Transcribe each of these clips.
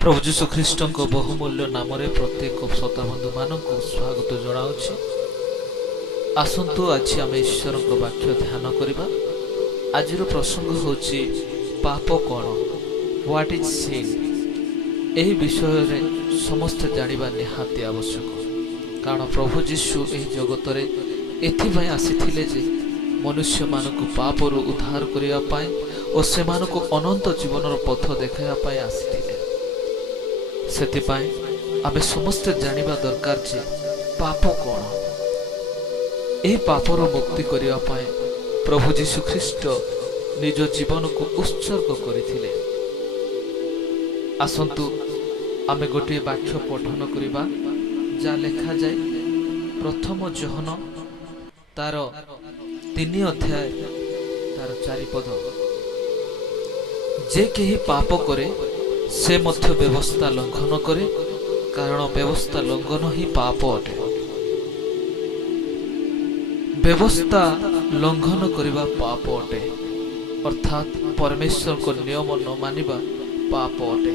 प्रभु जीशु ख्रीष्ट बहुमूल्य नाम प्रत्येक श्रोताबंधु मान स्वागत जनाऊँगी। आसतु आज आम ईश्वर वाक्य ध्यान करवा। आज प्रसंग होची पाप कौन, व्हाट इज सिन। यही विषय रे समस्त जानिबा निहाती आवश्यक, कारण प्रभु जीशु एही जगत रे एथिपाई आसीथिले जे मनुष्य मानक पापरु उद्धार करिया पाए और सेमानक अनंत जीवनर पथ देखाइबा पाए आसीथिले। सेथिपाई आमे समस्त जानिबा दरकार जे पाप कौन। एही पापर मुक्ति करिया पाए प्रभु जीशु ख्रीष्ट निज जीवन को उत्सर्ग करथिले। आसंतु आमे गोटे वाक्य पठन करिबा जा लेखा जाए प्रथम जोहन तार 3 अध्याय तार 4 पद। जे केही पाप करे से मध्य व्यवस्था लंघन करे, कारण व्यवस्था लंघन ही पाप अटे। व्यवस्था लंघन करिबा पाप अटे, अर्थात परमेश्वर को नियम न मानिबा पाप अटे।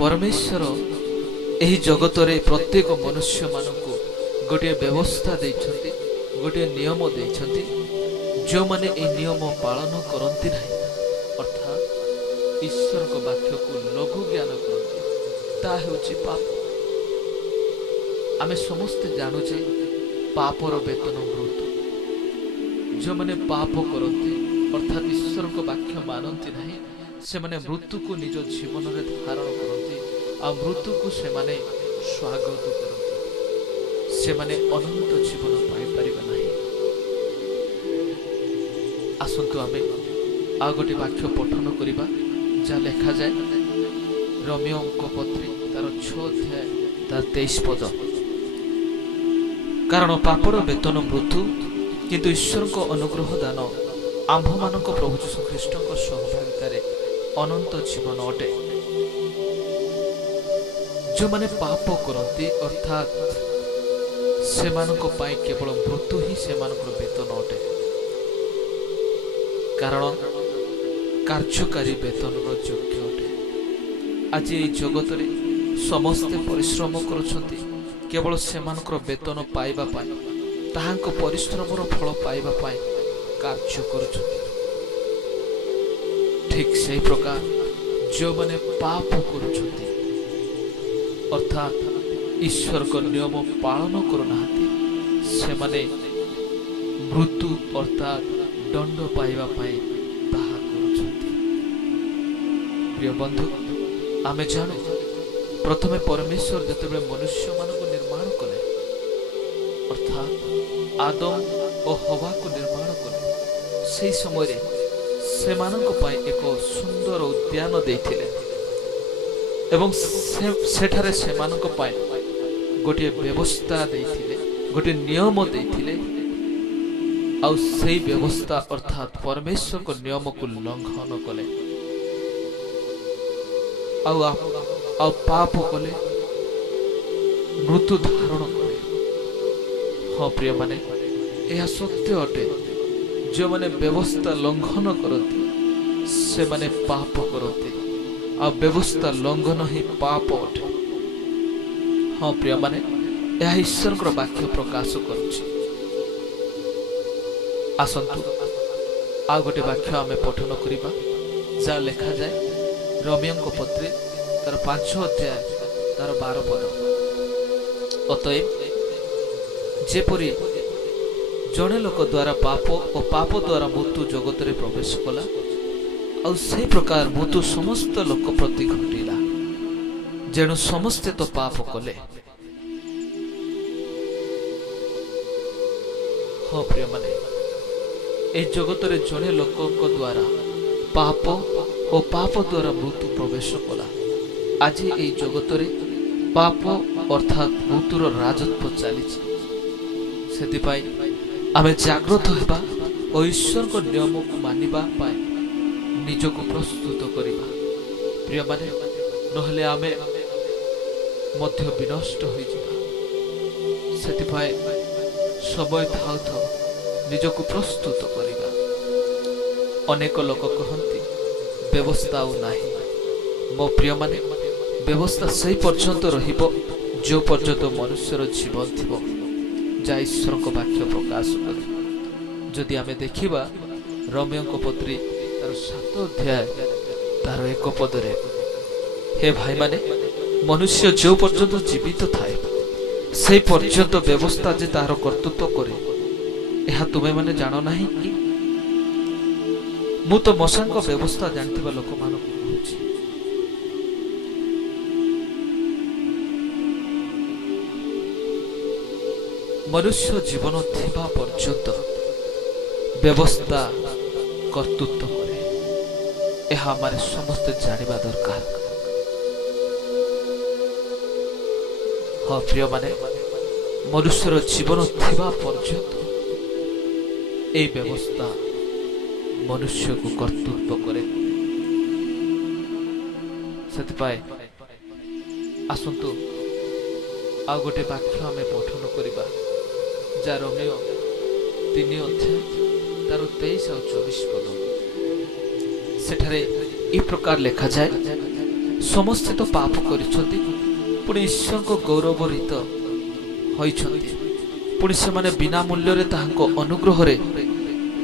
परमेश्वर एही जगत रे प्रत्येक मनुष्य मानकु गोटे व्यवस्था देइछन्ति, गोटे नियम देइछन्ति। जो माने ए नियम पालन करन्ति नाही, अर्थात ईश्वर को वाक्य को लघु ज्ञान करन्ति, ता हेउछि पाप। आमे समस्त जानु जे पापर वेतन मृत्यु। जो माने पाप करन्ति अर्थात ईश्वर को वाक्य मानन्ति नाही, से माने मृत्यु को निज जीवन रे धारण करन्ति आ मृत्यु को से माने स्वागत करन्ति। से माने अनंत जीवन पाई परिबा नाही। आसंतु आमे आ गोटे वाक्य पठन करिबा जा लेखा जाए रोमियो को पत्री तार 6 अध्याय तार 23 पद। कारण पापर वेतन मृत्यु, किंतु ईश्वर को अनुग्रह दान आम्भ मानक प्रभु जीशु ख्रीष्ट सहभागितार अनंत जीवन अटे। जो माने पाप करती अर्थात से केवल मृत्यु ही से वेतन अटे। कारण कार्यकारी वेतन योग्य अटे। आज ये जगत रे समस्ते परिश्रम करुछंती केवल सेमानकर वेतन पाइबा पाए, ताहांको परिश्रमर फल पाइबा पाए कार्य करुछंती। ठीक सही प्रकार जो माने पाप करुछंती अर्थात ईश्वर को नियम पालन करुनाहांती, से माने मृत्यु अर्थात दंड पाइबा पाए ताहा करुछंती। प्रिय बंधु, आमे जानु प्रथमे परमेश्वर जतेबेले मनुष्य मानक निर्माण कले, अर्थात आदम और हवा को निर्माण कले, से समय रे सेमानक पाए एक सुंदर उद्यान देइथिले एवं सेठारे सेमानक पाए गोटे व्यवस्था देइथिले, गोटे नियम देइथिले। आ सेई व्यवस्था अर्थात परमेश्वर को नियम को लंघन कले आ पाप कले, मृत्यु धारण कले। हाँ प्रिय माने, यह सत्य अटे। जो माने व्यवस्था लंघन करती से माने पाप करते, आ व्यवस्था लंघन ही पाप अटे। हाँ प्रिय माने, यह ईश्वर वाक्य प्रकाश करुछि। आसंतु आ गोटे वाक्य आमे पठन करिबा जा लेखा जाए रोमियो पत्री तार 5 अध्याय तार 12 पद। अतएव जेपरि जड़े लोक द्वारा पाप और पाप द्वारा मृत्यु जगत रे प्रवेश कला, आ से प्रकार मृत्यु समस्त लोक प्रति घटिला, जेणु समस्ते तो पाप कले। हाँ प्रिय माने, ए जगत रे जड़े लोक द्वारा पाप और पाप द्वारा मृत्यु प्रवेश कला। आज ए जगत रे पाप अर्थात मृत्युर राजत्व चली। सेतिपाई आमे जागृत हेबा और ईश्वर को नियम को मानिबा पाए निजको प्रस्तुत करिबा। प्रिय माने, नहले आमे मध्य विनष्ट होई जिबा। सेतिपाई समय थाउ थाउ निजको प्रस्तुत करिबा। अनेक लोक कहती व्यवस्था नाही, ମୋ ପ୍ରିୟମାନେ, ବ୍ୟବସ୍ଥା ସେହି ପର୍ଯ୍ୟନ୍ତ ରହିବ ଯେଉଁ ପର୍ଯ୍ୟନ୍ତ ମନୁଷ୍ୟର ଜୀବନ ଥିବ, ଯାହା ଈଶ୍ୱରଙ୍କ ବାକ୍ୟ ପ୍ରକାଶ କରେ। ଯଦି ଆମେ ଦେଖିବା ରୋମିଓଙ୍କ ପତ୍ରୀ ତାର 7 ଅଧ୍ୟାୟ ତାର 1 ପଦରେ, ହେ ଭାଇମାନେ, ମନୁଷ୍ୟ ଯେଉଁ ପର୍ଯ୍ୟନ୍ତ ଜୀବିତ ଥାଏ ସେହି ପର୍ଯ୍ୟନ୍ତ ବ୍ୟବସ୍ଥା ଯେ ତାହାର କର୍ତ୍ତୃତ୍ୱ କରେ, ଏହା ତୁମେମାନେ ଜାଣ ନାହିଁ କି? ମୁଁ ତ ମଶାଙ୍କ ବ୍ୟବସ୍ଥା ଜାଣିଥିବା ଲୋକମାନଙ୍କୁ କହୁଛି। ମନୁଷ୍ୟ ଜୀବନ ଥିବା ପର୍ଯ୍ୟନ୍ତ ବ୍ୟବସ୍ଥା କର୍ତ୍ତୃତ୍ୱ କରେ, ଏହା ଆମେ ସମସ୍ତେ ଜାଣିବା ଦରକାର। ହଁ ପ୍ରିୟମାନେ, ମନୁଷ୍ୟର ଜୀବନ ଥିବା ପର୍ଯ୍ୟନ୍ତ ଏହି ବ୍ୟବସ୍ଥା ମନୁଷ୍ୟକୁ କର୍ତ୍ତୃତ୍ୱ କରେ। ସେଥିପାଇଁ ଆସନ୍ତୁ ଆଉ ଗୋଟେ ବାକ୍ୟ ଆମେ ପଠନ କରିବା, ଯାହା ରୋମିଓ 3 ଅଧ୍ୟାୟ ତାର 23 ଆଉ 24 ପଦ। ସେଠାରେ ଏହି ପ୍ରକାର ଲେଖାଯାଏ, ସମସ୍ତେ ତ ପାପ କରିଛନ୍ତି, ପୁଣି ଈଶ୍ୱରଙ୍କ ଗୌରବରିତ ହୋଇଛନ୍ତି, ପୁଣି ସେମାନେ ବିନା ମୂଲ୍ୟରେ ତାହାଙ୍କ ଅନୁଗ୍ରହରେ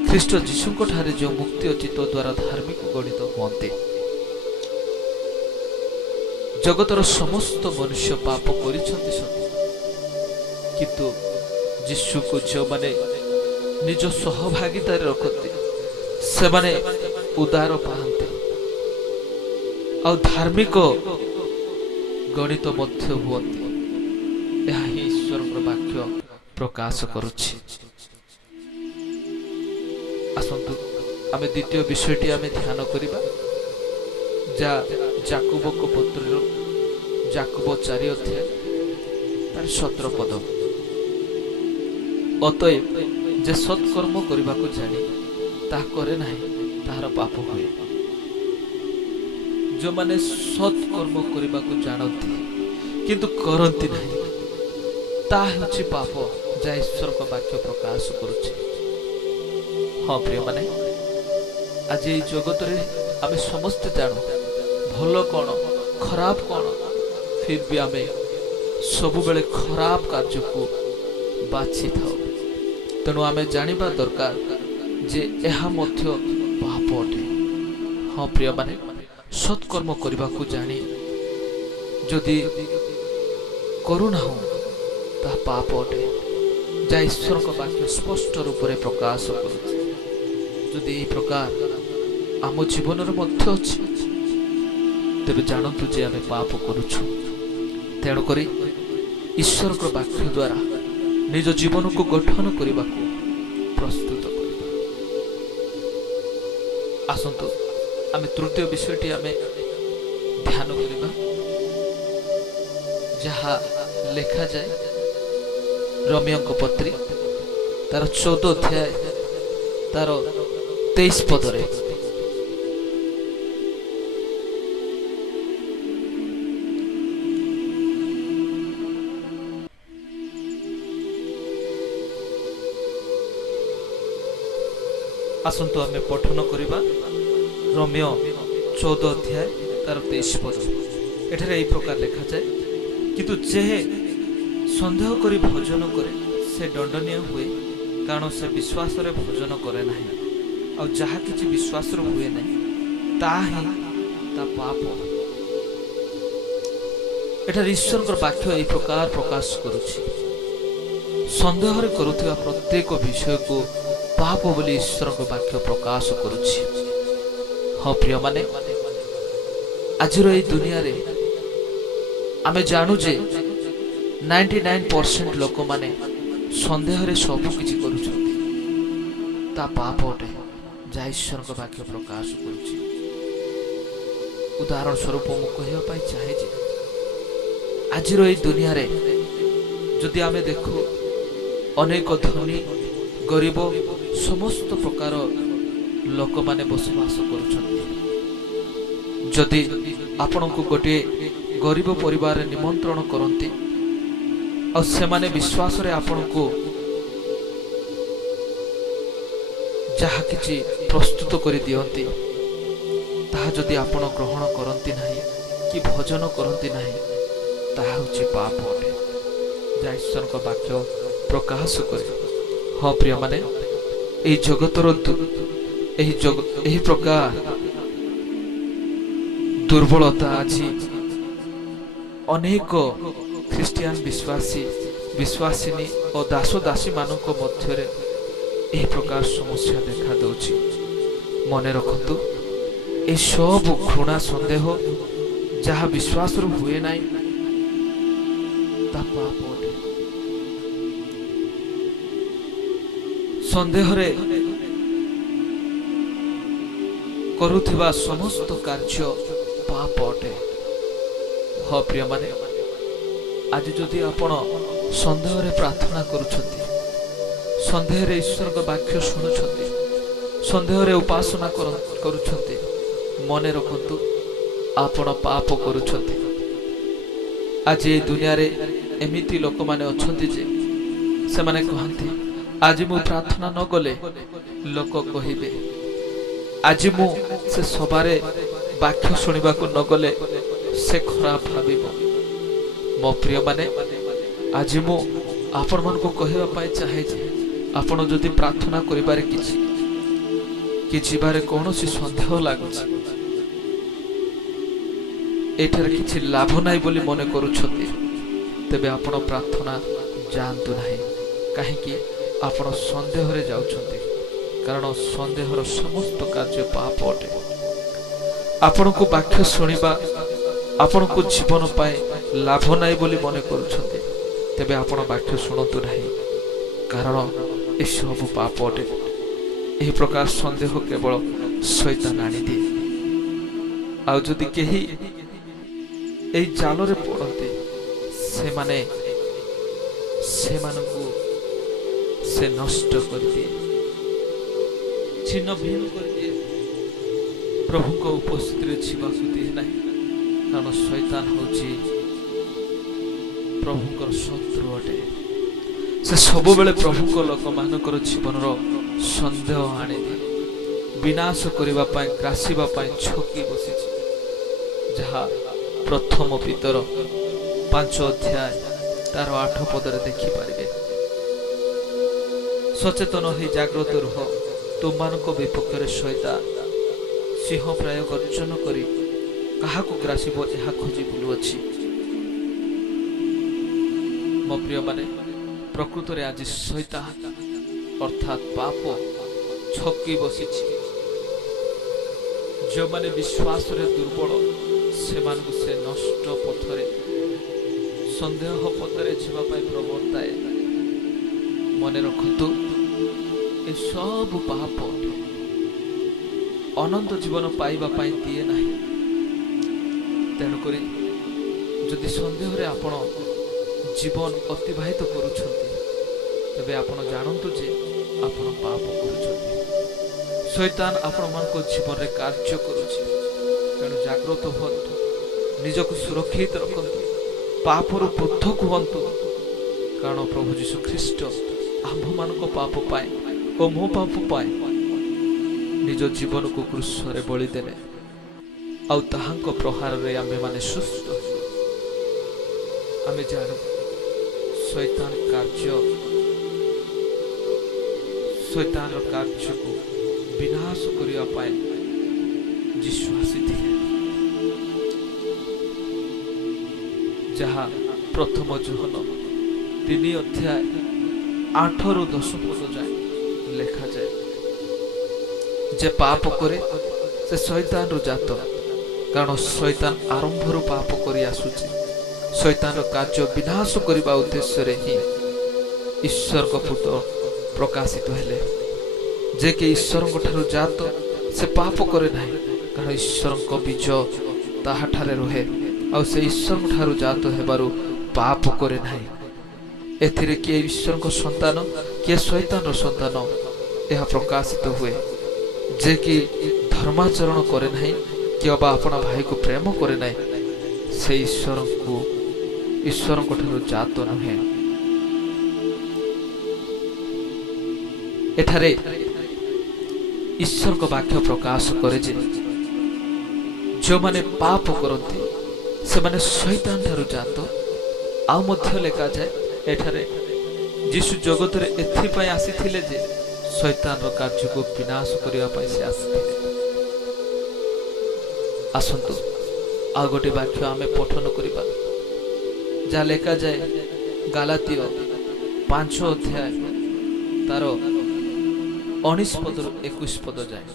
ଖ୍ରୀଷ୍ଟ ଯୀଶୁଙ୍କ ଠାରେ ଯେଉଁ ମୁକ୍ତି ଅଛି ତଦ୍ୱାରା ଧାର୍ମିକ ଗଣିତ ହୁଅନ୍ତି। ଜଗତର ସମସ୍ତ ମନୁଷ୍ୟ ପାପ କରିଛନ୍ତି ସତ, କିନ୍ତୁ ଯୀଶୁକୁ ଯେଉଁମାନେ ନିଜ ସହଭାଗିତାରେ ରଖନ୍ତି ସେମାନେ ଉଦାର ପାଆନ୍ତି ଆଉ ଧାର୍ମିକ ଗଣିତ ମଧ୍ୟ ହୁଅନ୍ତି। ଏହା ହିଁ ଈଶ୍ୱରଙ୍କର ବାକ୍ୟ ପ୍ରକାଶ କରୁଛି। ଆସନ୍ତୁ ଆମେ ଦ୍ୱିତୀୟ ବିଷୟଟି ଆମେ ଧ୍ୟାନ କରିବା, ଯାହା ଯାକୋବଙ୍କ ପତ୍ରର ଯାକୋବ 4 ଅଧ୍ୟାୟ ତାର 17 ପଦ। ଅତଏବ ଯେ ସତ୍କର୍ମ କରିବାକୁ ଜାଣି ତାହା କରେ ନାହିଁ, ତାହାର ପାପ ହୁଏ। ଯେଉଁମାନେ ସତ୍କର୍ମ କରିବାକୁ ଜାଣନ୍ତି କିନ୍ତୁ କରନ୍ତି ନାହିଁ, ତାହା ହେଉଛି ପାପ, ଯାହା ଈଶ୍ୱରଙ୍କ ବାକ୍ୟ ପ୍ରକାଶ କରୁଛି। ହଁ ପ୍ରିୟମାନେ, ଆଜି ଏହି ଜଗତରେ ଆମେ ସମସ୍ତେ ଜାଣୁ ଭଲ କ'ଣ ଖରାପ କ'ଣ, ଫିର୍ ବି ଆମେ ସବୁବେଳେ ଖରାପ କାର୍ଯ୍ୟକୁ ବାଛିଥାଉ। ତେଣୁ ଆମେ ଜାଣିବା ଦରକାର ଯେ ଏହା ମଧ୍ୟ ପାପ ଅଟେ। ହଁ ପ୍ରିୟମାନେ, ସତ୍କର୍ମ କରିବାକୁ ଜାଣି ଯଦି କରୁନାହୁଁ ତାହା ପାପ ଅଟେ, ଯାହା ଈଶ୍ୱରଙ୍କ ବାକ୍ୟ ସ୍ପଷ୍ଟ ରୂପରେ ପ୍ରକାଶ କରୁଛି। ଯଦି ଏହି ପ୍ରକାର ଆମ ଜୀବନରେ ମଧ୍ୟ ଅଛି, ତେବେ ଜାଣନ୍ତୁ ଯେ ଆମେ ପାପ କରୁଛୁ। ତେଣୁକରି ଈଶ୍ୱରଙ୍କ ବାକ୍ୟ ଦ୍ୱାରା ନିଜ ଜୀବନକୁ ଗଠନ କରିବାକୁ ପ୍ରସ୍ତୁତ କରିବା। ଆସନ୍ତୁ ଆମେ ତୃତୀୟ ବିଷୟଟି ଆମେ ଧ୍ୟାନ କରିବା, ଯାହା ଲେଖାଯାଏ ରୋମିଓଙ୍କ ପତ୍ରୀ ତାର 14 ଅଧ୍ୟାୟ ତାର 23 ପଦରେ। ଆସନ୍ତୁ ଆମେ ପଠନ କରିବା ରୋମିଓ 14 ଅଧ୍ୟାୟ ତାର 23 ପଦ। ଏଠାରେ ଏହି ପ୍ରକାର ଲେଖାଯାଏ, କିନ୍ତୁ ଯେ ସନ୍ଦେହ କରି ଭୋଜନ କରେ ସେ ଦଣ୍ଡନୀୟ ହୁଏ, କାରଣ ସେ ବିଶ୍ୱାସରେ ଭୋଜନ କରେ ନାହିଁ, ଆଉ ଯାହା କିଛି ବିଶ୍ୱାସରୁ ହୁଏ ନାହିଁ ତାହା ହିଁ ତା ପାପ। ଏଠାରେ ଈଶ୍ୱରଙ୍କର ବାକ୍ୟ ଏହି ପ୍ରକାର ପ୍ରକାଶ କରୁଛି, ସନ୍ଦେହରେ କରୁଥିବା ପ୍ରତ୍ୟେକ ବିଷୟକୁ ପାପ ବୋଲି ଈଶ୍ୱରଙ୍କ ବାକ୍ୟ ପ୍ରକାଶ କରୁଛି। ହଁ ପ୍ରିୟମାନେ, ଆଜିର ଏହି ଦୁନିଆରେ ଆମେ ଜାଣୁ ଯେ 99% ଲୋକମାନେ ସନ୍ଦେହରେ ସବୁ କିଛି କରୁଛନ୍ତି, ତା ପାପ ଅଟେ, ଯାହା ଈଶ୍ୱରଙ୍କ ବାକ୍ୟ ପ୍ରକାଶ କରୁଛି। ଉଦାହରଣ ସ୍ୱରୂପ ମୁଁ କହିବା ପାଇଁ ଚାହେଁ ଯେ ଆଜିର ଏହି ଦୁନିଆରେ ଯଦି ଆମେ ଦେଖୁ ଅନେକ ଧନୀ ଗରିବ ସମସ୍ତ ପ୍ରକାର ଲୋକମାନେ ବସବାସ କରୁଛନ୍ତି। ଯଦି ଆପଣଙ୍କୁ ଗୋଟିଏ ଗରିବ ପରିବାରରେ ନିମନ୍ତ୍ରଣ କରନ୍ତି ଆଉ ସେମାନେ ବିଶ୍ୱାସରେ ଆପଣଙ୍କୁ ଯାହା କିଛି ପ୍ରସ୍ତୁତ କରି ଦିଅନ୍ତି, ତାହା ତାହା ଯଦି ଆପଣ ଗ୍ରହଣ କରନ୍ତି ନାହିଁ କି ଭଜନ କରନ୍ତି ନାହିଁ, ତାହା ହେଉଛି ପାପ ଅଟେ, ଯାହା ଈଶ୍ୱରଙ୍କ ବାକ୍ୟ ପ୍ରକାଶ କରେ। ହଁ ପ୍ରିୟମାନେ, ଏହି ଜଗତର ଏହି ପ୍ରକାର ଦୁର୍ବଳତା ଆଜି ଅନେକ ଖ୍ରୀଷ୍ଟିଆନ ବିଶ୍ୱାସିନୀ ଓ ଦାସ ଦାସୀ ମାନଙ୍କ ମଧ୍ୟରେ ଏହି ପ୍ରକାର ସମସ୍ୟା ଦେଖା ଦେଉଛି। ମନେ ରଖନ୍ତୁ, ଏ ସବୁ ଘୃଣା ସନ୍ଦେହ ଯାହା ବିଶ୍ୱାସରୁ ହୁଏ ନାହିଁ, ତାହା ପାପ ଅଟେ। ସନ୍ଦେହରେ କରୁଥିବା ସମସ୍ତ କାର୍ଯ୍ୟ ପାପ ଅଟେ। ହଁ ପ୍ରିୟମାନେ, ଆଜି ଯଦି ଆପଣ ସନ୍ଦେହରେ ପ୍ରାର୍ଥନା କରୁଛନ୍ତି, ସନ୍ଦେହରେ ଈଶ୍ୱରଙ୍କ ବାକ୍ୟ ଶୁଣୁଛନ୍ତି, ସନ୍ଦେହରେ ଉପାସନା କରୁଛନ୍ତି, ମନେ ରଖନ୍ତୁ ଆପଣ ପାପ କରୁଛନ୍ତି। ଆଜି ଏ ଦୁନିଆରେ ଏମିତି ଲୋକମାନେ ଅଛନ୍ତି ଯେ ସେମାନେ କହନ୍ତି, ଆଜି ମୁଁ ପ୍ରାର୍ଥନା ନ କଲେ ଲୋକ କହିବେ, ଆଜି ମୁଁ ସେ ସଭାରେ ବାକ୍ୟ ଶୁଣିବାକୁ ନ ଗଲେ ସେ ଖରାପ ଭାବିବ। ମୋ ପ୍ରିୟମାନେ, ଆଜି ମୁଁ ଆପଣମାନଙ୍କୁ କହିବା ପାଇଁ ଚାହେଁ ଯେ ଆପଣ ଯଦି ପ୍ରାର୍ଥନା କରିବାରେ କି ଯିବାରେ କୌଣସି ସନ୍ଦେହ ଲାଗୁଛି, ଏଠାରେ କିଛି ଲାଭ ନାହିଁ ବୋଲି ମନେ କରୁଛନ୍ତି, ତେବେ ଆପଣ ପ୍ରାର୍ଥନା ଯାଆନ୍ତୁ ନାହିଁ। କାହିଁକି? ଆପଣ ସନ୍ଦେହରେ ଯାଉଛନ୍ତି, କାରଣ ସନ୍ଦେହର ସମସ୍ତ କାର୍ଯ୍ୟ ପାପ ଅଟେ। ଆପଣଙ୍କୁ ବାକ୍ୟ ଶୁଣିବା ଆପଣଙ୍କୁ ଜୀବନ ପାଇଁ ଲାଭ ନାହିଁ ବୋଲି ମନେ କରୁଛନ୍ତି, ତେବେ ଆପଣ ବାକ୍ୟ ଶୁଣନ୍ତୁ ନାହିଁ, କାରଣ ଏସବୁ ପାପ ଅଟେ। ଏହି ପ୍ରକାର ସନ୍ଦେହ କେବଳ ଶୈତାନ ଆଣିଦିଏ। ଆଉ ଯଦି କେହି ଏହି ଜାଲରେ ପଡ଼ନ୍ତି, ସେମାନଙ୍କୁ ସେ ନଷ୍ଟ କରିଦିଏ, ଛିନ୍ନ ଭିନ୍ନ କରିଦିଏ, ପ୍ରଭୁଙ୍କ ଉପସ୍ଥିତିରେ ଯିବାକୁ ଦିଏ ନାହିଁ। କାରଣ ଶୈତାନ ହେଉଛି ପ୍ରଭୁଙ୍କର ଶତ୍ରୁ ଅଟେ। ସେ ସବୁବେଳେ ପ୍ରଭୁଙ୍କ ଲୋକମାନଙ୍କର ଜୀବନର ସନ୍ଦେହ ଆଣିଦିଏ, ବିନାଶ କରିବା ପାଇଁ, ଗ୍ରାସିବା ପାଇଁ ଛକି ବସିଛି, ଯାହା ପ୍ରଥମ ପିତର 5 ଅଧ୍ୟାୟ ତାର 8 ପଦରେ ଦେଖିପାରିବେ। ସଚେତନ ହୋଇ ଜାଗ୍ରତ ରୁହ, ତୁମମାନଙ୍କ ବିପକ୍ଷରେ ଶୈତାନ ସିଂହ ପ୍ରାୟ ଗର୍ଜନ କରି କାହାକୁ ଗ୍ରାସିବ ଏହା ଖୋଜି ବୁଲୁଅଛି। ମୋ ପ୍ରିୟମାନେ, ପ୍ରକୃତରେ ଆଜି ଶୈତାନ ଅର୍ଥାତ୍ ପାପ ଛକି ବସିଛି। ଯେଉଁମାନେ ବିଶ୍ୱାସରେ ଦୁର୍ବଳ, ସେମାନଙ୍କୁ ସେ ନଷ୍ଟ ପଥରେ, ସନ୍ଦେହ ପଥରେ ଯିବା ପାଇଁ ପ୍ରବର୍ତ୍ତାଏ। ମନେ ରଖନ୍ତୁ, ଏସବୁ ପାପ ଅନନ୍ତ ଜୀବନ ପାଇବା ପାଇଁ ଦିଏ ନାହିଁ। ତେଣୁକରି ଯଦି ସନ୍ଦେହରେ ଆପଣ ଜୀବନ ଅତିବାହିତ କରୁଛନ୍ତି, ତେବେ ଆପଣ ଜାଣନ୍ତୁ ଯେ ଆପଣ ପାପ କରୁଛନ୍ତି। ଶୈତାନ ଆପଣମାନଙ୍କ ଜୀବନରେ କାର୍ଯ୍ୟ କରୁଛି। ତେଣୁ ଜାଗ୍ରତ ହୁଅନ୍ତୁ, ନିଜକୁ ସୁରକ୍ଷିତ ରଖନ୍ତୁ, ପାପରୁ ପୃଥକ ହୁଅନ୍ତୁ, କାରଣ ପ୍ରଭୁ ଯୀଶୁ ଖ୍ରୀଷ୍ଟ ଆମ୍ଭମାନଙ୍କ ପାପ ପାଇଁ ଓ ମୋ ପାପ ପାଇଁ ନିଜ ଜୀବନକୁ କ୍ରୁଶରେ ବଳିଦେଲେ, ଆଉ ତାହାଙ୍କ ପ୍ରହାରରେ ଆମ୍ଭେମାନେ ସୁସ୍ଥ ହେଲୁ। ଆମେ ଜାଣୁ ଶୈତାନର କାର୍ଯ୍ୟକୁ ବିନାଶ କରିବା ପାଇଁ ଯୀଶୁ ଆସିଥିଲେ, ଯାହା ପ୍ରଥମ ଯୋହନ 3 ଅଧ୍ୟାୟ 8ରୁ 10 ପଦ ଯାଏ ଲେଖାଯାଏ। ଯେ ପାପ କରେ ସେ ଶୈତାନରୁ ଜାତ, କାରଣ ଶୈତାନ ଆରମ୍ଭରୁ ପାପ କରି ଆସୁଛି। ଶୈତାନର କାର୍ଯ୍ୟ ବିନାଶ କରିବା ଉଦ୍ଦେଶ୍ୟରେ ହିଁ ଈଶ୍ୱରଙ୍କ ପୁତ୍ର ପ୍ରକାଶିତ ହେଲେ। ଯେ କି ଈଶ୍ୱରଙ୍କ ଠାରୁ ଜାତ, ସେ ପାପ କରେ ନାହିଁ, କାରଣ ଈଶ୍ୱରଙ୍କ ବୀଜ ତାହାଠାରେ ରୁହେ, ଆଉ ସେ ଈଶ୍ୱରଙ୍କ ଠାରୁ ଜାତ ହେବାରୁ ପାପ କରେ ନାହିଁ। ଏଥିରେ କିଏ ଈଶ୍ୱରଙ୍କ ସନ୍ତାନ, କିଏ ଶୈତାନର ସନ୍ତାନ, ଏହା ପ୍ରକାଶିତ ହୁଏ। ଯେ କି ଧର୍ମାଚରଣ କରେ ନାହିଁ, କି ଅବା ଆପଣା ଭାଇକୁ ପ୍ରେମ କରେ ନାହିଁ, ସେ ଈଶ୍ୱରଙ୍କ ଠାରୁ ଜାତ ନୁହେଁ। ଏଠାରେ ଈଶ୍ୱରଙ୍କ ବାକ୍ୟ ପ୍ରକାଶ କରେ ଯେ ଯେଉଁମାନେ ପାପ କରନ୍ତି ସେମାନେ ଶୈତାନ ଠାରୁ ଜାତ। ଆଉ ମଧ୍ୟ ଲେଖାଯାଏ ଏଠାରେ ଯୀଶୁ ଜଗତରେ ଏଥିପାଇଁ ଆସିଥିଲେ ଯେ ଶୈତାନର କାର୍ଯ୍ୟକୁ ବିନାଶ କରିବା ପାଇଁ ସେ ଆସିଥିଲେ। ଆସନ୍ତୁ ଆଉ ଗୋଟେ ବାକ୍ୟ ଆମେ ପଠନ କରିବା, ଯାହା ଲେଖାଯାଏ ଗାଲାତୀୟ 5 ଅଧ୍ୟାୟ ତାର 19 ପଦରୁ 21 ପଦ ଯାଏ।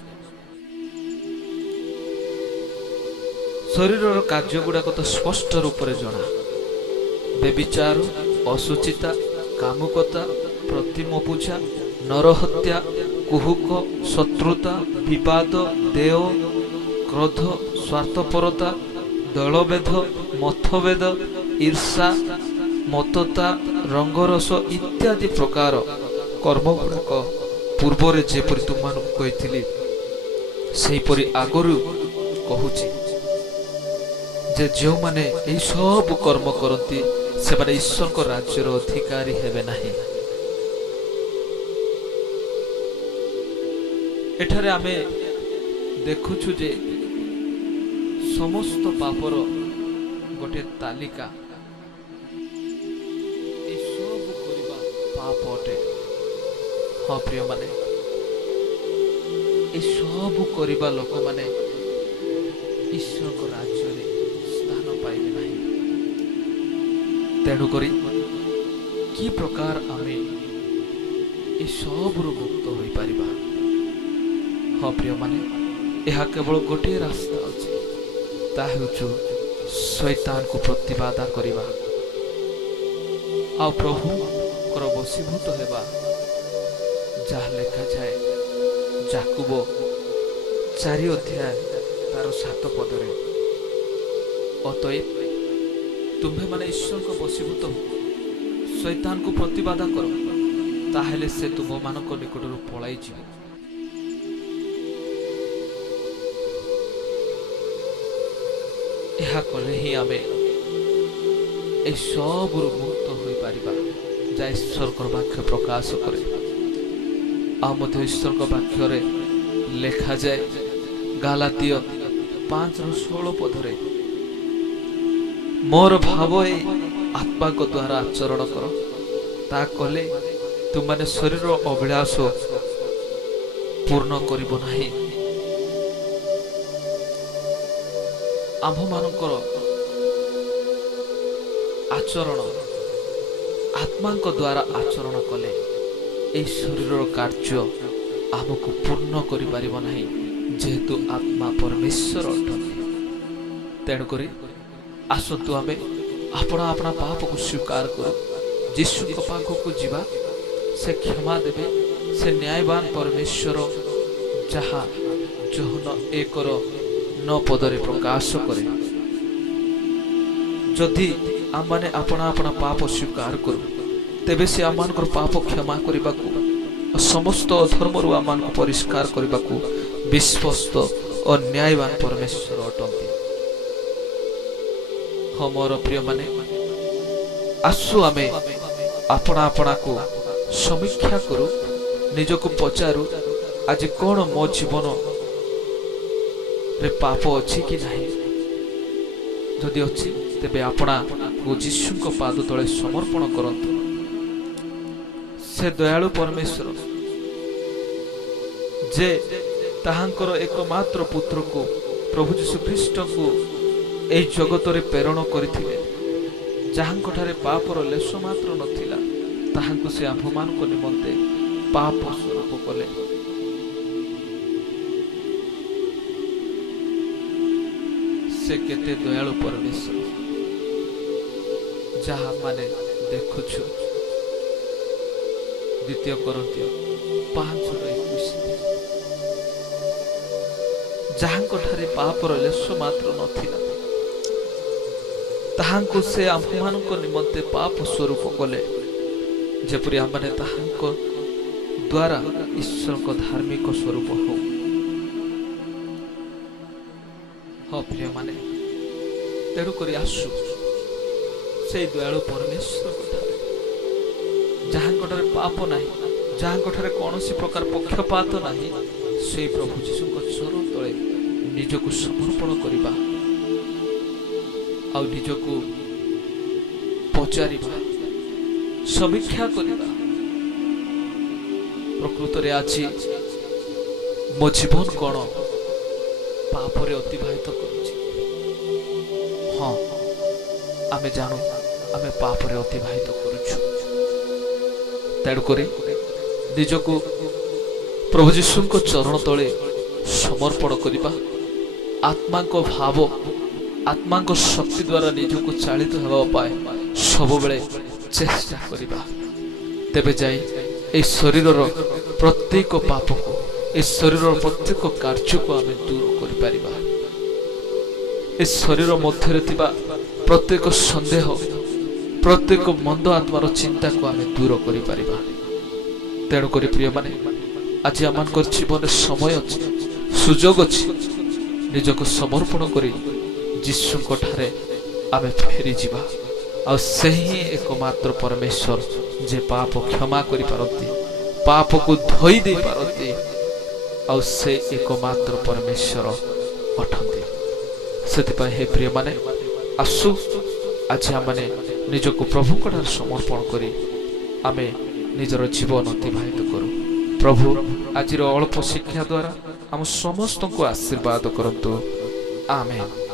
ଶରୀରର କାର୍ଯ୍ୟ ଗୁଡ଼ାକ ତ ସ୍ପଷ୍ଟ ରୂପରେ ଜଣା, ବ୍ୟଭିଚାର, ଅଶୁଚିତା, କାମୁକତା, ପ୍ରତିମ ପୂଜା, ନରହତ୍ୟା, କୁହୁକ, ଶତ୍ରୁତା, ବିବାଦ, ଦେୟ, କ୍ରୋଧ, ସ୍ୱାର୍ଥପରତା, ଦଳଭେଦ, ମତଭେଦ, ଈର୍ଷା, ମତତା, ରଙ୍ଗରସ ଇତ୍ୟାଦି ପ୍ରକାର କର୍ମ ଗୁଡ଼ାକ ପୂର୍ବରେ ଯେପରି ତୁମମାନଙ୍କୁ କହିଥିଲି ସେହିପରି ଆଗରୁ କହୁଛି ଯେ ଯେଉଁମାନେ ଏହି ସବୁ କର୍ମ କରନ୍ତି ସେମାନେ ଈଶ୍ୱରଙ୍କ ରାଜ୍ୟର ଅଧିକାରୀ ହେବେ ନାହିଁ। ଏଠାରେ ଆମେ ଦେଖୁଛୁ ଯେ ସମସ୍ତ ପାପର ଗୋଟିଏ ତାଲିକା, ଏସବୁ କରିବା ପାପ ଅଟେ। ହଁ ପ୍ରିୟମାନେ, ଏସବୁ କରିବା ଲୋକମାନେ ଈଶ୍ୱରଙ୍କ ରାଜ୍ୟରେ ସ୍ଥାନ ପାଇବେ ନାହିଁ। ତେଣୁକରି କି ପ୍ରକାର ଆମେ ଏସବୁରୁ ମୁକ୍ତ ହୋଇପାରିବା? ହଁ ପ୍ରିୟମାନେ, ଏହା କେବଳ ଗୋଟିଏ ରାସ୍ତା ଅଛି, ତାହା ହେଉଛି ଶୈତାନକୁ ପ୍ରତିବାଦ କରିବା ଆଉ ପ୍ରଭୁଙ୍କର ବଶୀଭୂତ ହେବା, ଯାହା ଲେଖାଯାଏ ଯାକୁବ 4 ଅଧ୍ୟାୟ ତାର 7 ପଦରେ। ଅତଏବ ତୁମ୍ଭେମାନେ ଈଶ୍ୱରଙ୍କ ବଶୀଭୂତ ଶୈତାନକୁ ପ୍ରତିବାଦ କର, ତାହେଲେ ସେ ତୁମମାନଙ୍କ ନିକଟରୁ ପଳାଇଯିବ। ଏହା କଲେ ହିଁ ଆମେ ଏସବୁରୁ ମୁକ୍ତ ହୋଇପାରିବା, ଯାହା ଈଶ୍ୱରଙ୍କର ବାକ୍ୟ ପ୍ରକାଶ କରେ। ଆଉ ମଧ୍ୟ ଈଶ୍ୱରଙ୍କ ବାକ୍ୟରେ ଲେଖାଯାଏ ଗାଲାତୀୟ 5:16 ପଦରେ, ମୋର ଭାବ ଏଇ ଆତ୍ମାଙ୍କ ଦ୍ୱାରା ଆଚରଣ କର, ତା କଲେ ତୁମମାନେ ଶରୀର ଅଭିଳାଷ ପୂର୍ଣ୍ଣ କରିବ ନାହିଁ। ଆମ୍ଭମାନଙ୍କର ଆଚରଣ ଆତ୍ମାଙ୍କ ଦ୍ୱାରା ଆଚରଣ କଲେ ଏହି ଶରୀରର କାର୍ଯ୍ୟ ଆମକୁ ପୂର୍ଣ୍ଣ କରିପାରିବ ନାହିଁ, ଯେହେତୁ ଆତ୍ମା ପରମେଶ୍ୱର ଅଟନ୍ତି। ତେଣୁକରି ଆସନ୍ତୁ ଆମେ ଆପଣା ପାପକୁ ସ୍ୱୀକାର କରୁ, ଯୀଶୁଙ୍କ ପାଖକୁ ଯିବା, ସେ କ୍ଷମା ଦେବେ। ସେ ନ୍ୟାୟବାନ ପରମେଶ୍ୱର, ଯାହା ଯୋହନ 1:9 ପଦରେ ପ୍ରକାଶ କରେ। ଯଦି ଆମମାନେ ଆପଣା ପାପ ସ୍ୱୀକାର କରୁ, ତେବେ ସେ ଆମମାନଙ୍କର ପାପ କ୍ଷମା କରିବାକୁ ଓ ସମସ୍ତ ଅଧର୍ମରୁ ଆମମାନଙ୍କୁ ପରିଷ୍କାର କରିବାକୁ ବିଶ୍ୱସ୍ତ ଓ ନ୍ୟାୟବାନ ପରମେଶ୍ୱର ଅଟନ୍ତି। ହଁ ମୋର ପ୍ରିୟମାନେ, ଆସୁ ଆମେ ଆପଣାକୁ ସମୀକ୍ଷା କରୁ, ନିଜକୁ ପଚାରୁ, ଆଜି କ'ଣ ମୋ ଜୀବନରେ ପାପ ଅଛି କି ନାହିଁ? ଯଦି ଅଛି ତେବେ ଆପଣାକୁ ଯୀଶୁଙ୍କ ପାଦ ତଳେ ସମର୍ପଣ କରନ୍ତୁ। ସେ ଦୟାଳୁ ପରମେଶ୍ୱର, ଯେ ତାହାଙ୍କର ଏକମାତ୍ର ପୁତ୍ରକୁ ପ୍ରଭୁ ଯୀଶୁ ଖ୍ରୀଷ୍ଟଙ୍କୁ ଏହି ଜଗତରେ ପ୍ରେରଣ କରିଥିଲେ, ଯାହାଙ୍କଠାରେ ପାପର ଲେଶ ମାତ୍ର ନଥିଲା, ତାହାଙ୍କୁ ସେ ଆମ୍ଭମାନଙ୍କ ନିମନ୍ତେ ପାପ ସ୍ୱରୂପ କଲେ। ସେ କେତେ ଦୟାଳୁ ପରମେଶ୍ୱର, ଯାହା ମାନେ ଦେଖୁଛୁ। 2 Corinthians 5:21, ଯାହାଙ୍କଠାରେ ପାପର ଲେଶ ମାତ୍ର ନଥିଲା, ତାହାଙ୍କୁ ସେ ଆମ୍ଭମାନଙ୍କ ନିମନ୍ତେ ପାପ ସ୍ୱରୂପ କଲେ, ଯେପରି ଆମମାନେ ତାହାଙ୍କ ଦ୍ୱାରା ଈଶ୍ୱରଙ୍କ ଧାର୍ମିକ ସ୍ୱରୂପ ହଉ। ହଁ ପ୍ରିୟମାନେ, ତେଣୁକରି ଆସୁ ସେଇ ଦୟାଳୁ ପରମେଶ୍ୱରଙ୍କଠାରେ, ଯାହାଙ୍କଠାରେ ପାପ ନାହିଁ, ଯାହାଙ୍କଠାରେ କୌଣସି ପ୍ରକାର ପକ୍ଷପାତ ନାହିଁ, ସେଇ ପ୍ରଭୁ ଯୀଶୁଙ୍କ ଚରଣ ତଳେ ନିଜକୁ ସମର୍ପଣ କରିବା। ଆଉ ନିଜକୁ ପଚାରିବା, ସମୀକ୍ଷା କରିବା ପ୍ରକୃତରେ ଆଜି ମୋ ଜୀବନ କ'ଣ ପାପରେ ଅତିବାହିତ କରୁଛି। ହଁ, ଆମେ ଜାଣୁ ଆମେ ପାପରେ ଅତିବାହିତ କରୁଛୁ। ତେଣୁକରି ନିଜକୁ ପ୍ରଭୁ ଯୀଶୁଙ୍କ ଚରଣ ତଳେ ସମର୍ପଣ କରିବା, ଆତ୍ମାଙ୍କ ଭାବ ଆତ୍ମାଙ୍କ ଶକ୍ତି ଦ୍ୱାରା ନିଜକୁ ଚାଳିତ ହେବା ପାଇଁ ସବୁବେଳେ ଚେଷ୍ଟା କରିବା। ତେବେ ଯାଇ ଏହି ଶରୀରର ପ୍ରତ୍ୟେକ ପାପକୁ, ଏ ଶରୀରର ପ୍ରତ୍ୟେକ କାର୍ଯ୍ୟକୁ ଆମେ ଦୂର କରିପାରିବା। ଏ ଶରୀର ମଧ୍ୟରେ ଥିବା ପ୍ରତ୍ୟେକ ସନ୍ଦେହ, ପ୍ରତ୍ୟେକ ମନ୍ଦ ଆତ୍ମାର ଚିନ୍ତାକୁ ଆମେ ଦୂର କରିପାରିବା। ତେଣୁକରି ପ୍ରିୟମାନେ, ଆଜି ଆମମାନଙ୍କର ଜୀବନରେ ସମୟ ଅଛି, ସୁଯୋଗ ଅଛି, ନିଜକୁ ସମର୍ପଣ କରି ଯୀଶୁଙ୍କ ଠାରେ ଆମେ ଫେରିଯିବା। ଆଉ ସେହି ଏକମାତ୍ର ପରମେଶ୍ୱର ଯେ ପାପ କ୍ଷମା କରିପାରନ୍ତି, ପାପକୁ ଧୋଇ ଦେଇପାରନ୍ତି, ଆଉ ସେ ଏକମାତ୍ର ପରମେଶ୍ୱର ଅଟନ୍ତି। ସେଥିପାଇଁ ହେ ପ୍ରିୟମାନେ, ଆସୁ ଆଜି ଆମମାନେ ନିଜକୁ ପ୍ରଭୁଙ୍କ ଠାରେ ସମର୍ପଣ କରି ଆମେ ନିଜର ଜୀବନ ଅତିବାହିତ କରୁ। ପ୍ରଭୁ ଆଜିର ଅଳ୍ପ ଶିକ୍ଷା ଦ୍ୱାରା ଆମ ସମସ୍ତଙ୍କୁ ଆଶୀର୍ବାଦ କରନ୍ତୁ। ଆମେନ୍।